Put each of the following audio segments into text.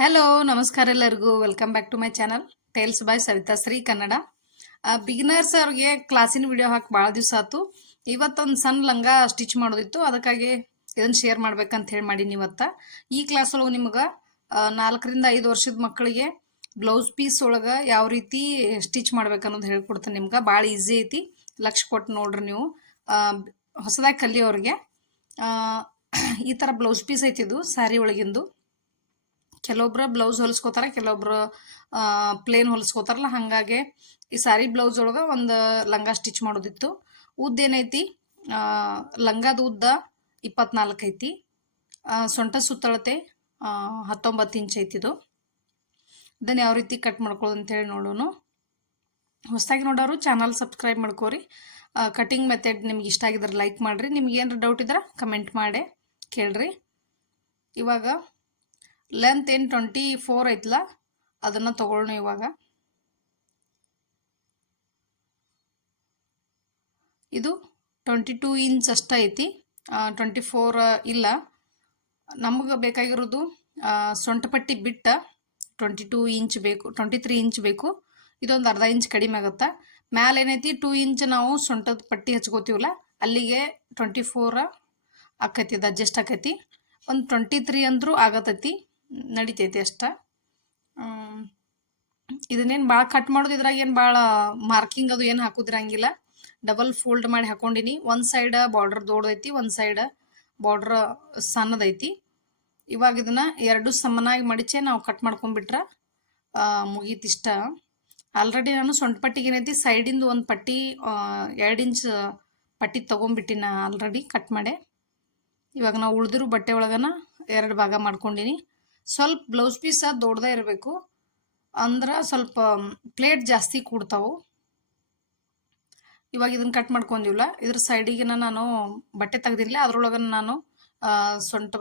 Hello ನಮಸ್ಕಾರ ಎಲ್ಲರಿಗೂ. Welcome back to my channel tales by Savitha Shri Kannada beginners ಅವ್ರಿಗೆ ಕ್ಲಾಸಿನ ವಿಡಿಯೋ ಹಾಕಿ ಭಾಳ ದಿವಸ ಆಯ್ತು. ಇವತ್ತೊಂದು ಸಣ್ಣ ಲಂಗ ಸ್ಟಿಚ್ ಮಾಡೋದಿತ್ತು. ಅದಕ್ಕಾಗಿ ಇದನ್ನು ಶೇರ್ ಮಾಡ್ಬೇಕಂತ ಹೇಳಿ ಮಾಡೀನಿ ಇವತ್ತ. ಈ ಕ್ಲಾಸ್ ಒಳಗೆ ನಿಮ್ಗೆ ನಾಲ್ಕರಿಂದ ಐದು ವರ್ಷದ ಮಕ್ಕಳಿಗೆ ಬ್ಲೌಸ್ ಪೀಸ್ ಒಳಗೆ ಯಾವ ರೀತಿ ಸ್ಟಿಚ್ ಮಾಡ್ಬೇಕನ್ನೋದು ಹೇಳ್ಕೊಡ್ತೇನೆ ನಿಮ್ಗೆ. ಭಾಳ ಈಸಿ ಐತಿ. ಲಕ್ಷ ಕೊಟ್ಟು ನೋಡ್ರಿ ನೀವು. ಹೊಸದಾಗಿ ಕಲಿಯೋರಿಗೆ. ಈ ಥರ ಬ್ಲೌಸ್ ಪೀಸ್ ಐತಿ ಇದು ಸ್ಯಾರಿ ಒಳಗಿಂದು. ಕೆಲವೊಬ್ರು ಬ್ಲೌಸ್ ಹೊಲಿಸ್ಕೋತಾರ, ಕೆಲವೊಬ್ರು ಪ್ಲೇನ್ ಹೊಲಿಸ್ಕೋತಾರಲ್ಲ, ಹಾಗಾಗಿ ಈ ಸಾರಿ ಬ್ಲೌಸ್ ಒಳಗೆ ಒಂದು ಲಂಗ ಸ್ಟಿಚ್ ಮಾಡೋದಿತ್ತು. ಉದ್ದ ಏನೈತಿ? ಲಂಗದ ಉದ್ದ ಇಪ್ಪತ್ನಾಲ್ಕು ಐತಿ. ಸೊಂಟ ಸುತ್ತಳತೆ ಹತ್ತೊಂಬತ್ತು ಇಂಚ್ ಐತಿದು ಇದನ್ನು ಯಾವ ರೀತಿ ಕಟ್ ಮಾಡ್ಕೊಳ್ಳೋದು ಅಂತೇಳಿ ನೋಡೋಣ ಹೊಸದಾಗಿ ನೋಡೋರು ಚಾನಲ್ ಸಬ್ಸ್ಕ್ರೈಬ್ ಮಾಡ್ಕೋರಿ. ಕಟಿಂಗ್ ಮೆಥಡ್ ನಿಮ್ಗೆ ಇಷ್ಟ ಆಗಿದ್ರೆ ಲೈಕ್ ಮಾಡಿರಿ. ನಿಮ್ಗೆ ಏನಾರು ಡೌಟ್ ಇದ್ರೆ ಕಮೆಂಟ್ ಮಾಡಿ ಕೇಳ್ರಿ. ಇವಾಗ ಲೆಂತ್ ಏನು ಟ್ವೆಂಟಿ ಫೋರ್ ಐತಲ್ಲ ಅದನ್ನು ತಗೊಳ್ಳೋಣ ಇವಾಗ. ಇದು ಟ್ವೆಂಟಿ ಟೂ ಇಂಚ್ ಅಷ್ಟ ಐತಿ. ಟ್ವೆಂಟಿ ಫೋರ್ ಇಲ್ಲ. ನಮಗೆ ಬೇಕಾಗಿರೋದು ಸೊಂಟ ಸೊಂಟಪಟ್ಟಿ ಬಿಟ್ಟ ಟ್ವೆಂಟಿ ಟೂ ಇಂಚ್ ಬೇಕು ಟ್ವೆಂಟಿ ತ್ರೀ ಇಂಚ್ ಬೇಕು. ಇದೊಂದು ಅರ್ಧ ಇಂಚ್ ಕಡಿಮೆ ಆಗುತ್ತೆ. ಮ್ಯಾಲೆ ಏನೈತಿ ಟೂ ಇಂಚ್ ನಾವು ಸೊಂಟದ ಪಟ್ಟಿ ಹಚ್ಕೋತೀವಲ್ಲ, ಅಲ್ಲಿಗೆ ಟ್ವೆಂಟಿ ಫೋರ್ ಆಕೈತಿ ಅದು ಅಡ್ಜಸ್ಟ್ ಆಕೈತಿ ಒಂದು ಟ್ವೆಂಟಿ ತ್ರೀ ಅಂದರೂ ಆಗತೈತಿ. ನಡಿತೈತಿ ಅಷ್ಟ. ಇದನ್ನೇನು ಭಾಳ ಕಟ್ ಮಾಡೋದು ಇದ್ರಾಗ ಏನು ಭಾಳ ಮಾರ್ಕಿಂಗ್ ಅದು ಏನು ಹಾಕೋದಿರಂಗಿಲ್ಲ. ಡಬಲ್ ಫೋಲ್ಡ್ ಮಾಡಿ ಹಾಕೊಂಡಿನಿ. ಒಂದು ಸೈಡ್ ಬಾರ್ಡರ್ ದೊಡ್ಡದೈತಿ ಒಂದು ಸೈಡ್ ಬಾರ್ಡ್ರ್ ಸಣ್ಣದೈತಿ. ಇವಾಗ ಇದನ್ನು ಎರಡು ಸಮನಾಗಿ ಮಡಿಚೆ ನಾವು ಕಟ್ ಮಾಡ್ಕೊಂಡ್ಬಿಟ್ರೆ ಮುಗೀತಿಷ್ಟ ಆಲ್ರೆಡಿ ನಾನು ಸೊಂಟ ಪಟ್ಟಿಗೆ ಏನೈತಿ ಸೈಡಿಂದು ಒಂದು ಪಟ್ಟಿ ಎರಡು ಇಂಚ್ ಪಟ್ಟಿ ತೊಗೊಂಬಿಟ್ಟಿನ ಆಲ್ರೆಡಿ ಕಟ್ ಮಾಡೆ. ಇವಾಗ ನಾವು ಉಳಿದಿರೋ ಬಟ್ಟೆ ಒಳಗನ ಎರಡು ಭಾಗ ಮಾಡ್ಕೊಂಡಿನಿ. ಸ್ವಲ್ಪ ಬ್ಲೌಸ್ ಪೀಸ ದೊಡ್ಡದೇ ಇರಬೇಕು. ಅಂದ್ರೆ ಸ್ವಲ್ಪ ಪ್ಲೇಟ್ ಜಾಸ್ತಿ ಕೂಡ್ತಾವು. ಇವಾಗ ಇದನ್ನ ಕಟ್ ಮಾಡ್ಕೊಂಡಿವಲ್ಲ ಇದ್ರ ಸೈಡಿಗೆ ನಾನು ಬಟ್ಟೆ ತೆಗ್ದಿರಲಿಲ್ಲ ಅದ್ರೊಳಗೆ ನಾನು ಸೊಂಟ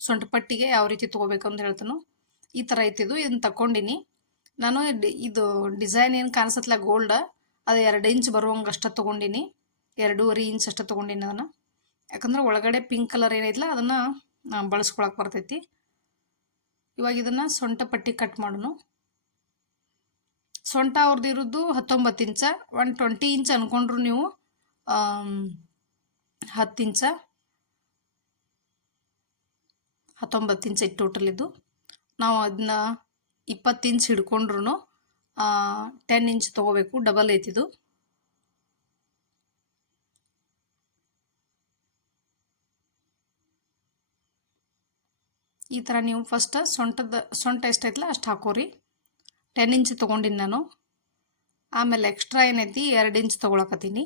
ಸೊಂಟ ಪಟ್ಟಿಗೆ ಯಾವ ರೀತಿ ತೊಗೋಬೇಕು ಅಂತ ಹೇಳ್ತಾನು. ಈ ಥರ ಐತಿದು ಇದನ್ನ ತಗೊಂಡಿನಿ ನಾನು ಇದು ಡಿಸೈನ್ ಏನು ಕಾಣಿಸತ್ಲ ಗೋಲ್ಡ್ ಅದು ಎರಡು ಇಂಚ್ ಬರುವಂಗೆ ಅಷ್ಟ ತೊಗೊಂಡಿನಿ. ಎರಡೂವರೆ ಇಂಚ್ ಅಷ್ಟ ತೊಗೊಂಡಿನಿ ಅದನ್ನು. ಯಾಕಂದ್ರೆ ಒಳಗಡೆ ಪಿಂಕ್ ಕಲರ್ ಏನೈತಿಲ್ಲ ಅದನ್ನು ಬಳಸ್ಕೊಳಕ್ಕೆ ಬರ್ತೈತಿ. ಇವಾಗ ಇದನ್ನು ಸೊಂಟ ಪಟ್ಟಿ ಕಟ್ ಮಾಡೋಣ. ಸೊಂಟ ಅವ್ರದ್ದು ಇರೋದು ಹತ್ತೊಂಬತ್ತು ಇಂಚ ಒನ್ ಟ್ವೆಂಟಿ ಇಂಚ್ ಅನ್ಕೊಂಡ್ರು ನೀವು ಹತ್ತು ಇಂಚ, ಹತ್ತೊಂಬತ್ತು ಇಂಚ್ ಇಟ್ಟು ಟೋಟಲ್ ಇದು ನಾವು ಅದನ್ನ ಇಪ್ಪತ್ತು ಇಂಚ್ ಹಿಡ್ಕೊಂಡ್ರು ಟೆನ್ ಇಂಚ್ ತೊಗೋಬೇಕು ಡಬಲ್ ಐತಿದು ಈ ಥರ ನೀವು ಫಸ್ಟ್ ಸೊಂಟದ, ಸೊಂಟ ಎಷ್ಟೈತಲ್ಲ ಅಷ್ಟು ಹಾಕೋರಿ. ಟೆನ್ ಇಂಚ್ ತೊಗೊಂಡಿನಿ ನಾನು. ಆಮೇಲೆ ಎಕ್ಸ್ಟ್ರಾ ಏನೈತಿ ಎರಡು ಇಂಚ್ ತೊಗೊಳಕತ್ತೀನಿ.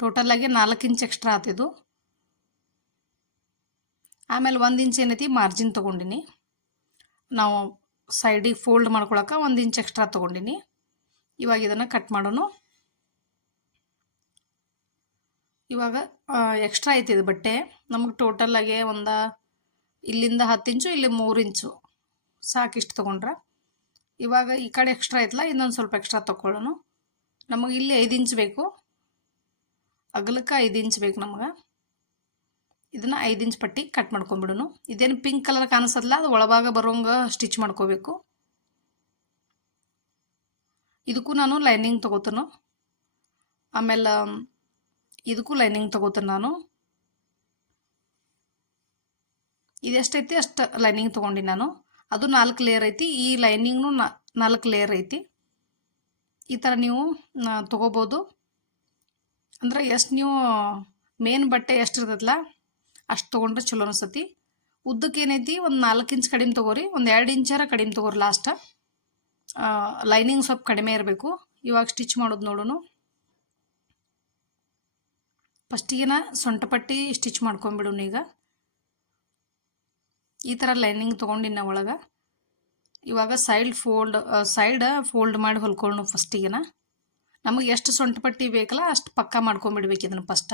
ಟೋಟಲಾಗಿ ನಾಲ್ಕು ಇಂಚ್ ಎಕ್ಸ್ಟ್ರಾ ಆತಿದು. ಆಮೇಲೆ ಒಂದು ಇಂಚ್ ಏನೈತಿ ಮಾರ್ಜಿನ್ ತೊಗೊಂಡಿನಿ. ನಾವು ಸೈಡಿಗೆ ಫೋಲ್ಡ್ ಮಾಡ್ಕೊಳಕ್ಕೆ ಒಂದು ಇಂಚ್ ಎಕ್ಸ್ಟ್ರಾ ತೊಗೊಂಡಿನಿ. ಇವಾಗ ಇದನ್ನು ಕಟ್ ಮಾಡೋಣ ಇವಾಗ ಎಕ್ಸ್ಟ್ರಾ ಐತಿ ಇದು ಬಟ್ಟೆ. ನಮಗೆ ಟೋಟಲಾಗೆ ಒಂದು ಇಲ್ಲಿಂದ ಹತ್ತು ಇಂಚು, ಇಲ್ಲಿ ಮೂರು ಇಂಚು. ಸಾಕಿಷ್ಟು ತೊಗೊಂಡ್ರೆ. ಇವಾಗ ಈ ಕಡೆ ಎಕ್ಸ್ಟ್ರಾ ಐತಲ್ಲ ಇನ್ನೊಂದು ಸ್ವಲ್ಪ ಎಕ್ಸ್ಟ್ರಾ ತೊಗೊಳ್ಳೋಣ ನಮಗೆ ಇಲ್ಲಿ ಐದು ಇಂಚ್ ಬೇಕು. ಅಗಲಕ್ಕೆ ಐದು ಇಂಚ್ ಬೇಕು ನಮಗೆ. ಇದನ್ನು ಐದು ಇಂಚ್ ಪಟ್ಟಿ ಕಟ್ ಮಾಡ್ಕೊಂಬಿಡೋಣ ಇದೇನು ಪಿಂಕ್ ಕಲರ್ ಕಾಣಿಸಲ್ಲ ಅದು ಒಳಭಾಗ ಬರೋಂಗೆ ಸ್ಟಿಚ್ ಮಾಡ್ಕೋಬೇಕು. ಇದಕ್ಕೂ ನಾನು ಲೈನಿಂಗ್ ತೊಗೋತಾನು. ಆಮೇಲೆ ಇದಕ್ಕೂ ಲೈನಿಂಗ್ ತೊಗೋತೀನಿ ನಾನು. ಇದೆಷ್ಟೈತಿ ಅಷ್ಟು ಲೈನಿಂಗ್ ತೊಗೊಂಡಿನಿ ನಾನು. ಅದು ನಾಲ್ಕು ಲೇಯರ್ ಐತಿ. ಈ ಲೈನಿಂಗ್ನು ನಾಲ್ಕು ಲೇಯರ್ ಐತಿ. ಈ ಥರ ನೀವು ತೊಗೋಬೋದು. ಅಂದ್ರೆ ಎಷ್ಟು ನೀವು ಮೇನ್ ಬಟ್ಟೆ ಎಷ್ಟು ಇರ್ತದಲ್ಲ ಅಷ್ಟು ತೊಗೊಂಡ್ರೆ ಚಲೋ ಅನಿಸ್ತತಿ ಉದ್ದಕ್ಕೆ ಏನೈತಿ, ಒಂದು ನಾಲ್ಕು ಇಂಚ್ ಕಡಿಮೆ ತೊಗೋರಿ. ಒಂದು ಎರಡು ಇಂಚಾರ ಕಡಿಮೆ ತೊಗೋರಿ ಲಾಸ್ಟ್ ಲೈನಿಂಗ್ ಸ್ವಲ್ಪ ಕಡಿಮೆ ಇರಬೇಕು. ಇವಾಗ ಸ್ಟಿಚ್ ಮಾಡೋದು ನೋಡೋಣ ಫಸ್ಟಿಗೆನ ಸೊಂಟ ಪಟ್ಟಿ ಸ್ಟಿಚ್ ಮಾಡ್ಕೊಂಬಿಡೋಣ ಈಗ ಈ ಥರ ಲೈನಿಂಗ್ ತೊಗೊಂಡಿನ ಒಳಗೆ. ಇವಾಗ ಸೈಡ್ ಫೋಲ್ಡ್ ಸೈಡ್ ಫೋಲ್ಡ್ ಮಾಡಿ ಹೊಲ್ಕೊಳ್ಳೋಣ ಫಸ್ಟಿಗೆನ. ನಮಗೆ ಎಷ್ಟು ಸೊಂಟ ಪಟ್ಟಿ ಬೇಕಲ್ಲ ಅಷ್ಟು ಪಕ್ಕ ಮಾಡ್ಕೊಂಬಿಡ್ಬೇಕು ಇದನ್ನು ಫಸ್ಟ.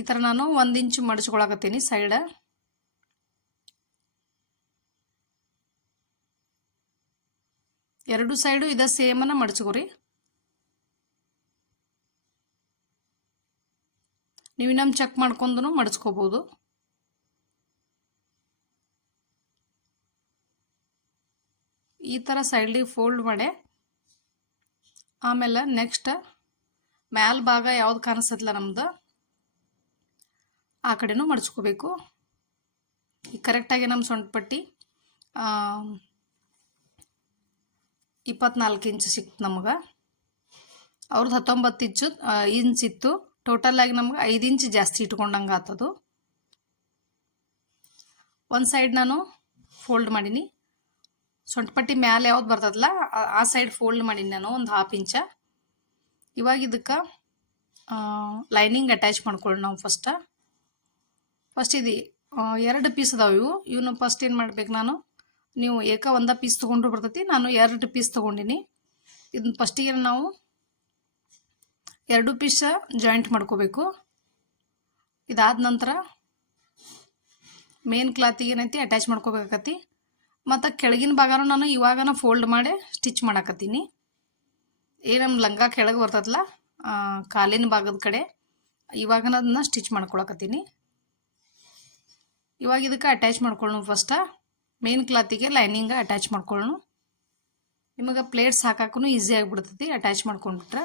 ಈ ಥರ ನಾನು ಒಂದು ಇಂಚು ಮಡಿಸ್ಕೊಳಕತ್ತೀನಿ ಸೈಡ. ಎರಡು ಸೈಡು ಇದ ಸೇಮನ್ನ ಮಡ್ಚ್ಕೊರಿ. ನೀವು ಇನ್ನೊಂದು ಚೆಕ್ ಮಾಡ್ಕೊಂಡು ಮಡಿಸ್ಕೋಬೋದು. ಈ ಥರ ಸೈಡಿಗೆ ಫೋಲ್ಡ್ ಮಾಡಿ. ಆಮೇಲೆ ನೆಕ್ಸ್ಟ್ ಮ್ಯಾಲ ಭಾಗ ಯಾವ್ದು ಕಾಣಿಸ್ತಲ್ಲ ನಮ್ದು? ಆ ಕಡೆನೂ ಮಡಿಸ್ಕೋಬೇಕು. ಈ ಕರೆಕ್ಟಾಗಿ ನಮ್ಮ ಸೊಂಟಪಟ್ಟಿ ಇಪ್ಪತ್ನಾಲ್ಕು ಇಂಚು ಸಿಕ್ತು ನಮಗೆ. ಅವ್ರದ್ದು ಹತ್ತೊಂಬತ್ತು ಇಂಚು ಇಂಚ್ ಇತ್ತು. ಟೋಟಲಾಗಿ ನಮ್ಗೆ ಐದು ಇಂಚ್ ಜಾಸ್ತಿ ಇಟ್ಕೊಂಡಂಗೆ ಆತದು. ಒಂದು ಸೈಡ್ ನಾನು ಫೋಲ್ಡ್ ಮಾಡೀನಿ. ಸೊಂಟಪಟ್ಟಿ ಮ್ಯಾಲೆ ಯಾವ್ದು ಬರ್ತದಲ್ಲ, ಆ- ಸೈಡ್ ಫೋಲ್ಡ್ ಮಾಡೀನಿ ನಾನು ಒಂದು ಹಾಫ್ ಇಂಚ ಇವಾಗ ಇದಕ್ಕೆ ಲೈನಿಂಗ್ ಅಟ್ಯಾಚ್ ಮಾಡ್ಕೊಳ್ಳಿ ನಾವು ಫಸ್ಟ ಫಸ್ಟ್ ಇದು ಎರಡು ಪೀಸ್ ಅದಾವೆ ಇವು. ಇವನು ಫಸ್ಟ್ ಏನು ಮಾಡ್ಬೇಕು ನಾನು, ನೀವು ಏಕ ಒಂದ ಪೀಸ್ ತೊಗೊಂಡ್ರು ಬರ್ತೈತಿ, ನಾನು ಎರಡು ಪೀಸ್ ತೊಗೊಂಡಿನಿ. ಇದನ್ನ ಫಸ್ಟಿಗೆ ನಾವು ಎರಡು ಪೀಸ್ ಜಾಯಿಂಟ್ ಮಾಡ್ಕೋಬೇಕು. ಇದಾದ ನಂತರ ಮೇನ್ ಕ್ಲಾತಿಗೆ ಏನೈತಿ ಅಟ್ಯಾಚ್ ಮಾಡ್ಕೋಬೇಕತಿ ಮತ್ತು ಕೆಳಗಿನ ಭಾಗನೂ ನಾನು ಇವಾಗನ ಫೋಲ್ಡ್ ಮಾಡಿ ಸ್ಟಿಚ್ ಮಾಡಾಕತ್ತೀನಿ. ಏನು ನಮ್ಮ ಲಂಗ ಕೆಳಗೆ ಬರ್ತದಲ್ಲ ಕಾಲಿನ ಭಾಗದ ಕಡೆ. ಇವಾಗ ಅದನ್ನ ಸ್ಟಿಚ್ ಮಾಡ್ಕೊಳಕತ್ತೀನಿ. ಇವಾಗ ಇದಕ್ಕೆ ಅಟ್ಯಾಚ್ ಮಾಡ್ಕೊಳ್ಳೋಣ ಫಸ್ಟ ಮೇನ್ ಕ್ಲಾತಿಗೆ ಲೈನಿಂಗ್ ಅಟ್ಯಾಚ್ ಮಾಡ್ಕೊಳ್ಳೋಣ ನಿಮಗೆ ಪ್ಲೇಟ್ಸ್ ಹಾಕಕ್ಕೂ ಈಸಿ ಆಗಿಬಿಡ್ತೈತಿ ಅಟ್ಯಾಚ್ ಮಾಡ್ಕೊಂಡ್ಬಿಟ್ರೆ.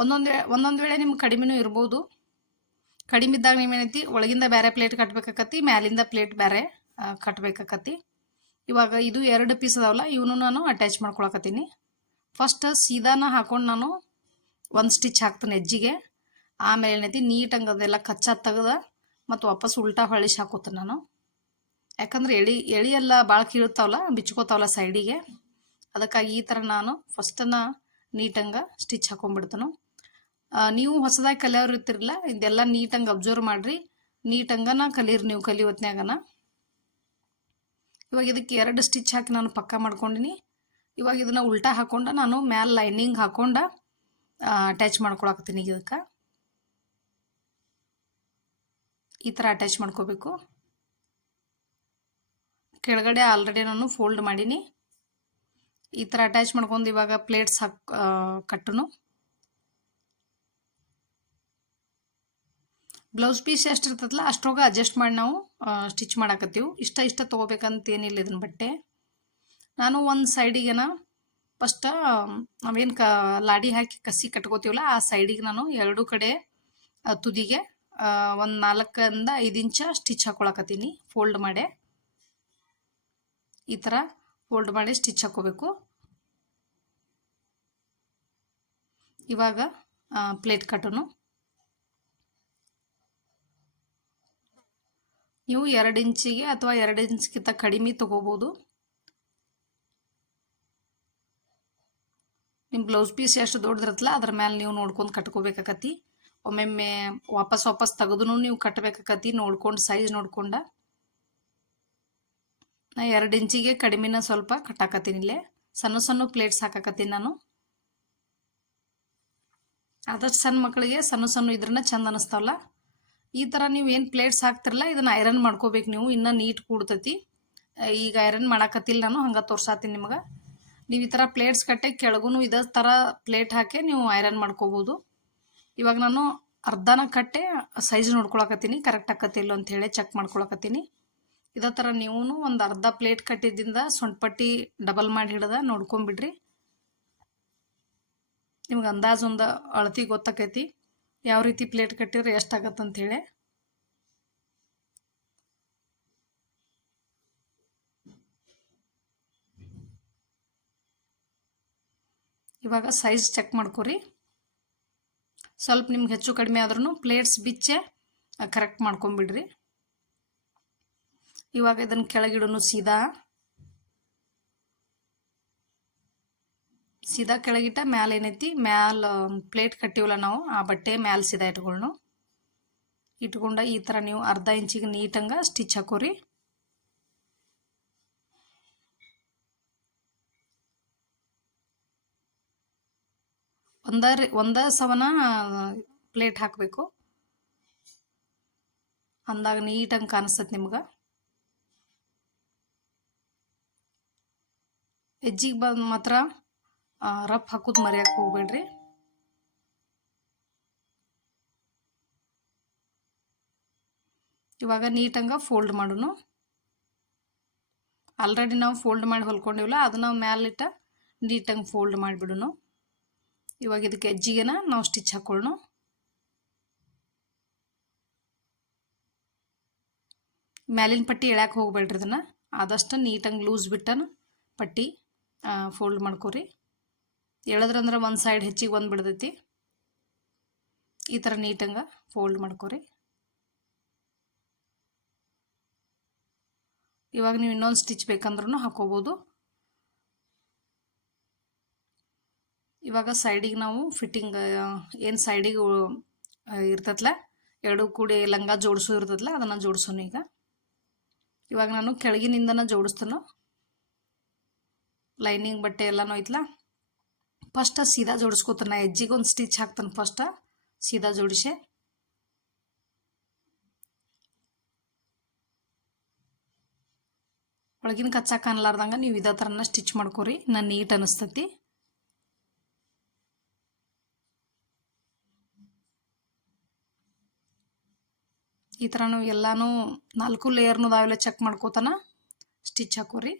ಒಂದೊಂದು ಒಂದೊಂದು ವೇಳೆ ನಿಮ್ಗೆ ಕಡಿಮೆನೂ ಇರ್ಬೋದು. ಕಡಿಮೆ ಇದ್ದಾಗ ನೀವೇನೈತಿ ಒಳಗಿಂದ ಬೇರೆ ಪ್ಲೇಟ್ ಕಟ್ಬೇಕಾಕತಿ ಮ್ಯಾಲಿಂದ ಪ್ಲೇಟ್ ಬೇರೆ ಕಟ್ಬೇಕಾಕತಿ ಇವಾಗ ಇದು ಎರಡು ಪೀಸ್ ಅದಾವಲ್ಲ, ಇವನು ನಾನು ಅಟ್ಯಾಚ್ ಮಾಡ್ಕೊಳಕತ್ತೀನಿ. ಫಸ್ಟ್ ಸೀದಾನ ಹಾಕೊಂಡು ನಾನು ಒಂದು ಸ್ಟಿಚ್ ಹಾಕ್ತೀನಿ ಹೆಜ್ಜಿಗೆ ಆಮೇಲೆ ಏನೈತಿ ನೀಟಂಗೆ ಅದೆಲ್ಲ ಕಚ್ಚಾ ತೆಗ್ದ ಮತ್ತು ವಾಪಸ್ ಉಲ್ಟಾ ಹೊಳಿಸಿ ಹಾಕೋತೀನಿ ನಾನು. ಯಾಕಂದ್ರೆ ಎಳಿ ಎಳಿ ಎಲ್ಲ ಭಾಳ ಕೀಳ್ತಾವಲ್ಲ ಬಿಚ್ಕೋತಾವಲ್ಲ ಸೈಡಿಗೆ. ಅದಕ್ಕಾಗಿ ಈ ಥರ ನಾನು ಫಸ್ಟನ್ನು ನೀಟಂಗೆ ಸ್ಟಿಚ್ ಹಾಕೊಂಡ್ಬಿಡ್ತಾನು. ನೀವು ಹೊಸದಾಗಿ ಕಲಿಯೋರು ಇರ್ತಿರಲ್ಲ ಇದೆಲ್ಲ ನೀಟಂಗೆ ಅಬ್ಸರ್ವ್ ಮಾಡಿರಿ. ನೀಟಂಗನ ಕಲೀರಿ ನೀವು ಕಲಿಯೋತ್ನ್ಯಾಗನ ಇವಾಗ ಇದಕ್ಕೆ ಎರಡು ಸ್ಟಿಚ್ ಹಾಕಿ ನಾನು ಪಕ್ಕ ಮಾಡ್ಕೊಂಡಿನಿ. ಇವಾಗ ಇದನ್ನ ಉಲ್ಟಾ ಹಾಕೊಂಡ ನಾನು ಮ್ಯಾಲ್ ಲೈನಿಂಗ್ ಹಾಕೊಂಡ ಅಟ್ಯಾಚ್ ಮಾಡ್ಕೊಳಕತ್ತೀನಿ ಇದಕ್ಕೆ. ಈ ಥರ ಅಟ್ಯಾಚ್ ಮಾಡ್ಕೋಬೇಕು. ಕೆಳಗಡೆ ಆಲ್ರೆಡಿ ನಾನು ಫೋಲ್ಡ್ ಮಾಡೀನಿ. ಈ ಥರ ಅಟ್ಯಾಚ್ ಮಾಡ್ಕೊಂಡು ಇವಾಗ ಪ್ಲೇಟ್ಸ್ ಹಾಕ್ ಕಟ್ಟುನು. ಬ್ಲೌಸ್ ಪೀಸ್ ಎಷ್ಟು ಇರ್ತದಲ್ಲ ಅಷ್ಟೋಗ ಅಡ್ಜಸ್ಟ್ ಮಾಡಿ ನಾವು ಸ್ಟಿಚ್ ಮಾಡಾಕತ್ತೀವಿ. ಇಷ್ಟ ಇಷ್ಟ ತೊಗೋಬೇಕಂತ ಏನಿಲ್ಲ ಇದನ್ನ ಬಟ್ಟೆ. ನಾನು ಒಂದು ಸೈಡಿಗೆನ ಫಸ್ಟ್ ನಾವೇನು ಕ, ಲಾಡಿ ಹಾಕಿ ಕಸಿ ಕಟ್ಕೋತೀವಲ್ಲ, ಆ ಸೈಡಿಗೆ ನಾನು ಎರಡು ಕಡೆ ತುದಿಗೆ ಒಂದು ನಾಲ್ಕರಿಂದ ಐದು ಇಂಚ ಸ್ಟಿಚ್ ಹಾಕೊಳಕತ್ತೀನಿ ಫೋಲ್ಡ್ ಮಾಡಿ. ಈ ಥರ ಫೋಲ್ಡ್ ಮಾಡಿ ಸ್ಟಿಚ್ ಹಾಕೋಬೇಕು. ಇವಾಗ ಪ್ಲೇಟ್ ಕಟ್ಟೋನು ನೀವು ಎರಡು ಇಂಚಿಗೆ ಅಥವಾ ಎರಡು ಇಂಚ್ಗಿಂತ ಕಡಿಮೆ ತೊಗೋಬೋದು. ನಿಮ್ಮ ಬ್ಲೌಸ್ ಪೀಸ್ ಎಷ್ಟು ದೊಡ್ಡದಿರತ್ತಲ್ಲ, ಅದ್ರ ಮೇಲೆ ನೀವು ನೋಡ್ಕೊಂಡು ಕಟ್ಕೋಬೇಕಾಕತಿ. ಒಮ್ಮೊಮ್ಮೆ ವಾಪಸ್ ವಾಪಸ್ ತೆಗೆದು ನೀವು ಕಟ್ಟಬೇಕಾಕತಿ ನೋಡ್ಕೊಂಡು ಸೈಜ್ ನೋಡ್ಕೊಂಡ. ನಾ ಎರಡು ಇಂಚಿಗೆ ಕಡಿಮೆನ ಸ್ವಲ್ಪ ಕಟ್ಟಾಕತ್ತೀನಿ ಇಲ್ಲೇ. ಸಣ್ಣ ಸಣ್ಣ ಪ್ಲೇಟ್ಸ್ ಹಾಕಾಕತ್ತೀನಿ ನಾನು. ಆದಷ್ಟು ಸಣ್ಣ ಮಕ್ಕಳಿಗೆ ಸಣ್ಣ ಸಣ್ಣ ಇದ್ರನ್ನ ಚಂದ ಅನಿಸ್ತಾವಲ್ಲ. ಈ ಥರ ನೀವು ಏನು ಪ್ಲೇಟ್ಸ್ ಹಾಕ್ತಿರಲ್ಲ ಇದನ್ನು ಐರನ್ ಮಾಡ್ಕೋಬೇಕು ನೀವು. ಇನ್ನೂ ನೀಟ್ ಕೂಡ್ತತಿ. ಈಗ ಐರನ್ ಮಾಡಾಕತ್ತಿಲ್ಲ ನಾನು, ಹಂಗೆ ತೋರ್ಸಾತೀನಿ ನಿಮಗೆ. ನೀವು ಈ ಥರ ಪ್ಲೇಟ್ಸ್ ಕಟ್ಟೆ ಕೆಳಗೂ ಇದೇ ಥರ ಪ್ಲೇಟ್ ಹಾಕಿ ನೀವು ಐರನ್ ಮಾಡ್ಕೋಬೋದು. ಇವಾಗ ನಾನು ಅರ್ಧನ ಕಟ್ಟೆ ಸೈಜ್ ನೋಡ್ಕೊಳಕತ್ತೀನಿ. ಕರೆಕ್ಟ್ ಆಕತ್ತಿಲ್ಲ ಅಂತ ಹೇಳಿ ಚೆಕ್ ಮಾಡ್ಕೊಳಕತ್ತೀನಿ. ಇದೇ ಥರ ನೀವು ಒಂದು ಅರ್ಧ ಪ್ಲೇಟ್ ಕಟ್ಟಿದ್ದಿಂದ ಸೊಂಟಪಟ್ಟಿ ಡಬಲ್ ಮಾಡಿ ಹಿಡ್ದ ನೋಡ್ಕೊಂಬಿಡ್ರಿ. ನಿಮ್ಗೆ ಅಂದಾಜು ಒಂದು ಅಳತಿ ಗೊತ್ತಾಕೈತಿ. ಯಾವ ರೀತಿ ಪ್ಲೇಟ್ ಕಟ್ಟಿದ್ರೆ ಎಷ್ಟಾಗತ್ತೆ ಹೇಳಿ ಇವಾಗ ಸೈಜ್ ಚೆಕ್ ಮಾಡ್ಕೊರಿ. ಸ್ವಲ್ಪ ನಿಮ್ಗೆ ಹೆಚ್ಚು ಕಡಿಮೆ ಆದ್ರೂ ಪ್ಲೇಟ್ಸ್ ಬಿಚ್ಚೆ ಕರೆಕ್ಟ್ ಮಾಡ್ಕೊಂಬಿಡ್ರಿ. ಇವಾಗ ಇದನ್ನು ಕೆಳಗಿಡೋನು ಸೀದಾ ಸೀದಾ ಕೆಳಗಿಟ್ಟ ಮ್ಯಾಲ ಏನೈತಿ? ಮ್ಯಾಲ ಪ್ಲೇಟ್ ಕಟ್ಟಿವಲ್ಲ ನಾವು, ಆ ಬಟ್ಟೆ ಮ್ಯಾಲ ಸೀದಾ ಇಟ್ಕೊಳ್ಳು ಇಟ್ಕೊಂಡ ಈ ಥರ ನೀವು ಅರ್ಧ ಇಂಚಿಗೆ ನೀಟಂಗೆ ಸ್ಟಿಚ್ ಹಾಕೋರಿ. ಒಂದ ಒಂದ ಸವನ, ಪ್ಲೇಟ್ ಹಾಕಬೇಕು. ಅಂದಾಗ ನೀಟಂಗೆ ಕಾಣಿಸ್ತದೆ ನಿಮ್ಗೆ. ಹೆಜ್ಜಿಗೆ ಬಂದು ಮಾತ್ರ ರಫ್ ಹಾಕೋದು ಮರ್ಯಾಕೆ ಹೋಗ್ಬೇಡ್ರಿ. ಇವಾಗ ನೀಟಂಗೆ ಫೋಲ್ಡ್ ಮಾಡೋನು. ಆಲ್ರೆಡಿ ನಾವು ಫೋಲ್ಡ್ ಮಾಡಿ ಹೊಲ್ಕೊಂಡಿವಲ್ಲ ಅದನ್ನ ಮ್ಯಾಲಿಟ್ಟ ನೀಟಾಗಿ ಫೋಲ್ಡ್ ಮಾಡಿಬಿಡೋಣ ಇವಾಗ ಇದಕ್ಕೆ ಅಜ್ಜಿಗೆನ ನಾವು ಸ್ಟಿಚ್ ಹಾಕೊಳ್ಳೋಣ ಮ್ಯಾಲಿನ ಪಟ್ಟಿ ಎಳ್ಯಾಕೆ ಹೋಗ್ಬೇಡ್ರಿ ಇದನ್ನು. ಆದಷ್ಟು ನೀಟಾಗಿ ಲೂಸ್ ಬಿಟ್ಟನ ಪಟ್ಟಿ ಫೋಲ್ಡ್ ಮಾಡ್ಕೊರಿ. ಎಳೆದ್ರಂದ್ರೆ ಒಂದು ಸೈಡ್ ಹೆಚ್ಚಿಗೆ ಒಂದು ಬಿಡ್ತೈತಿ ಈ ಥರ ನೀಟಂಗೆ ಫೋಲ್ಡ್ ಮಾಡ್ಕೊರಿ. ಇವಾಗ ನೀವು ಇನ್ನೊಂದು ಸ್ಟಿಚ್ ಬೇಕಂದ್ರೂ ಹಾಕೋಬೋದು. ಇವಾಗ ಸೈಡಿಗೆ ನಾವು ಫಿಟ್ಟಿಂಗ್ ಏನು ಸೈಡಿಗೆ ಇರ್ತತ್ಲ, ಎರಡು ಕೂಡಿ ಲಂಗ ಜೋಡಿಸೋ ಇರ್ತದಲ್ಲ ಅದನ್ನು ಜೋಡಿಸೋನು ಈಗ. ಇವಾಗ ನಾನು ಕೆಳಗಿನಿಂದನ ಜೋಡಿಸ್ತಾನೋ. ಲೈನಿಂಗ್ ಬಟ್ಟೆ ಎಲ್ಲನೂ ಐತ್ಲ? ಫಸ್ಟ್ ಸೀದಾ ಜೋಡಿಸ್ಕೋತಾನೆ ಹೆಜ್ಜಿಗೆ ಒಂದು ಸ್ಟಿಚ್ ಹಾಕ್ತಾನೆ ಫಸ್ಟ್, ಸೀದಾ ಜೋಡಿಸೆ. ಒಳಗಿನ ಕಚ್ಚಾ ಅನ್ಲಾರ್ದಂಗೆ ನೀವು ಇದೇ ಥರನ ಸ್ಟಿಚ್ ಮಾಡ್ಕೊರಿ ನಾನು ನೀಟ್ ಅನಿಸ್ತತಿ. ಈ ಥರ ನಾವು ಎಲ್ಲನೂ ನಾಲ್ಕು ಲೇಯರ್ನು ಅದಾವೆಲ್ಲ ಚೆಕ್ ಮಾಡ್ಕೋತಾನ ಸ್ಟಿಚ್ ಹಾಕೋರಿ.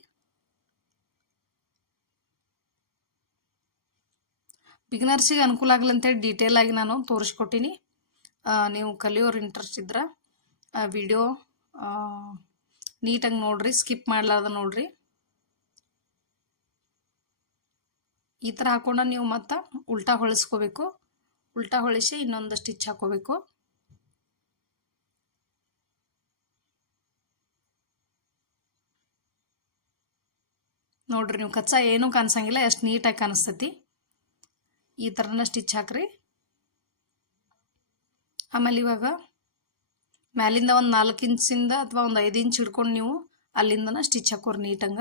ಬಿಗಿನರ್ಸಿಗೆ ಅನುಕೂಲ ಆಗಲಿ ಅಂತೇಳಿ ಡೀಟೇಲ್ ಆಗಿ ನಾನು ತೋರಿಸ್ಕೊಟ್ಟಿನಿ. ನೀವು ಕಲಿಯೋರು ಇಂಟ್ರೆಸ್ಟ್ ಇದ್ರೆ ವಿಡಿಯೋ ನೀಟಾಗಿ ನೋಡ್ರಿ ಸ್ಕಿಪ್ ಮಾಡಲಾರ್ದ ನೋಡ್ರಿ. ಈ ಥರ ಹಾಕೊಂಡು ನೀವು ಮತ್ತೆ ಉಲ್ಟಾ ಹೊಳಿಸ್ಕೋಬೇಕು. ಉಲ್ಟಾ ಹೊಳಿಸಿ ಇನ್ನೊಂದು ಸ್ಟಿಚ್ ಹಾಕೋಬೇಕು. ನೋಡ್ರಿ, ನೀವು ಕಚ್ಚಾ ಏನೂ ಕಾಣಿಸಂಗಿಲ್ಲ, ಎಷ್ಟು ನೀಟಾಗಿ ಕಾಣಿಸ್ತೈತಿ. ಈ ಥರನ ಸ್ಟಿಚ್ ಹಾಕ್ರಿ. ಆಮೇಲೆ ಇವಾಗ ಮ್ಯಾಲಿಂದ ಒಂದು ನಾಲ್ಕು ಇಂಚಿಂದ ಅಥವಾ ಒಂದು ಐದು ಇಂಚ್ ಹಿಡ್ಕೊಂಡು ನೀವು ಅಲ್ಲಿಂದನ ಸ್ಟಿಚ್ ಹಾಕೋರಿ ನೀಟಂಗ.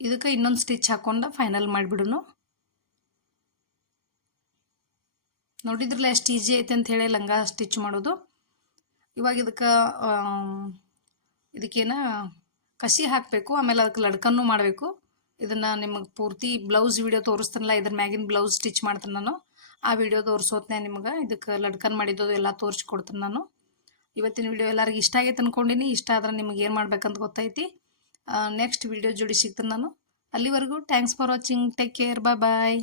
ಇದಕ್ಕೆ ಇನ್ನೊಂದು ಸ್ಟಿಚ್ ಹಾಕೊಂಡು ಫೈನಲ್ ಮಾಡಿಬಿಡುನು. ನೋಡಿದ್ರಲ್ಲ ಎಷ್ಟು ಈಜಿ ಐತೆ ಅಂತ ಹೇಳಿ ಲಂಗ ಸ್ಟಿಚ್ ಮಾಡೋದು. ಇವಾಗ ಇದಕ್ಕೆ ಇದಕ್ಕೇನ ಕಸಿ ಹಾಕಬೇಕು, ಆಮೇಲೆ ಅದಕ್ಕೆ ಲಡ್ಕನ್ನು ಮಾಡಬೇಕು. ಇದನ್ನು ನಿಮಗೆ ಪೂರ್ತಿ ಬ್ಲೌಸ್ ವಿಡಿಯೋ ತೋರಿಸ್ತಾನಲ್ಲ, ಇದ್ರ ಮ್ಯಾಗಿನ ಬ್ಲೌಸ್ ಸ್ಟಿಚ್ ಮಾಡ್ತೀನಿ ನಾನು. ಆ ವಿಡಿಯೋ ತೋರಿಸೋತ್ನೆ ನಿಮ್ಗೆ ಇದಕ್ಕೆ ಲಡ್ಕನ್ ಮಾಡಿದ್ದು ಎಲ್ಲ ತೋರಿಸ್ಕೊಡ್ತೀನಿ ನಾನು. ಇವತ್ತಿನ ವಿಡಿಯೋ ಎಲ್ಲರಿಗೂ ಇಷ್ಟ ಆಗೈತೆ ಅಂದ್ಕೊಂಡಿನಿ ಇಷ್ಟ ಆದ್ರೆ ನಿಮಗೆ ಏನು ಮಾಡ್ಬೇಕಂತ ಗೊತ್ತೈತಿ. ನೆಕ್ಸ್ಟ್ ವಿಡಿಯೋ ಜೋಡಿ ಸಿಗ್ತೀನಿ ನಾನು. ಅಲ್ಲಿವರೆಗೂ thanks for watching take care bye bye